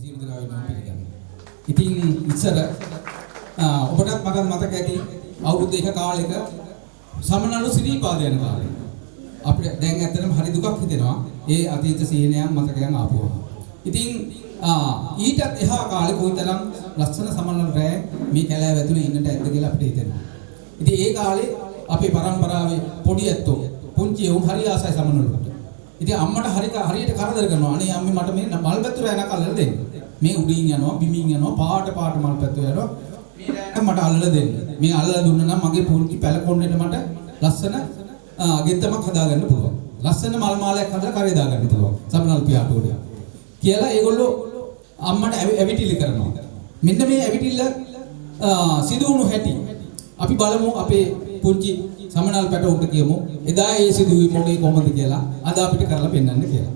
සියලු දෙනා වෙනුවෙන් පිළිගන්නවා. ඉතින් ඉස්සර ඔබටත් මටත් මතක ඇති අවුරුදු 1 කාලෙක සමනලු සිරිපාද යන කාලේ. අපිට දැන් ඇත්තටම හරි දුකක් හිතෙනවා. ඒ අතීත සීනයන් මතකයන් ආපුවා. ඉතින් ඊටත් එහා කාලේ කොයිතරම් ලස්සන සමනලු රෑ මේ කැලෑව ඇතුලේ ඉන්නට ඇද්ද කියලා අපිට හිතෙනවා. ඉතින් ඒ කාලේ අපේ පරම්පරාවේ පොඩි ඇත්තෝ පුංචි උන් හරි ආසයි සමනලුට. ඉතින් අම්මට හරියට කරදර කරනවා. අනේ අම්මේ මට මේ මල් පැතුර යනකල් අල්ලලා දෙන්න. මේ උඩින් යනවා බිමින් යනවා පාට මල් පැතුර යනවා. මේ මට අල්ලලා දෙන්න. මේ අල්ලලා දුන්නා නම් මගේ පුංචි පැලකොණ්ඩේට මට ලස්සන ගෙත්තමක් හදාගන්න පුළුවන්. ලස්සන මල් මාලයක් හදලා කරේ දාගන්න පුළුවන්. සමනල් පියාට උඩ. කියලා ඒගොල්ලෝ අම්මට ඇවිටිලි කරනවා. මෙන්න මේ ඇවිටිල්ල සිදු වුණු හැටි අපි බලමු අපේ පුංචි සමනල් පැට උඩ කියමු. එදා ඒ සිදුවීම මොකේ කොහොමද කියලා අද අපිට කරලා පෙන්නන්න කියලා.